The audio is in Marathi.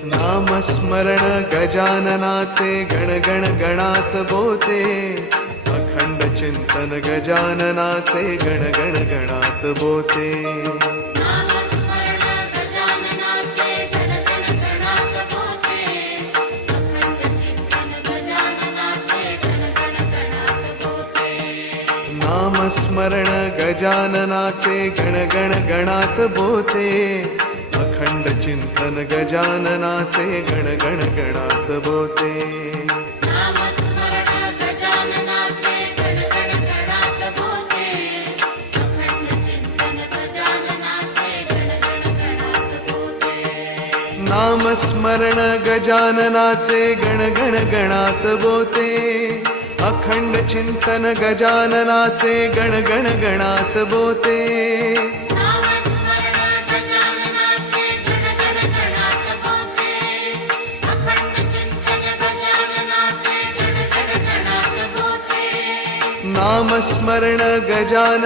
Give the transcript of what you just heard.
नामस्मरण गजाननाचे गण गण गणात बोते, अखंड चिंतन गजाननाचे गण गण गणात बोते. नामस्मरण गजाननाचे गण गण गणात बोते, अखंड चिंतन गजाननाचे गण गण गणात बोते. नामस्मरण गजाननाचे गण गण गणात बोते, अखंड चिंतन गजाननाचे गण गण गणात बोते. नामस्मरण गजानन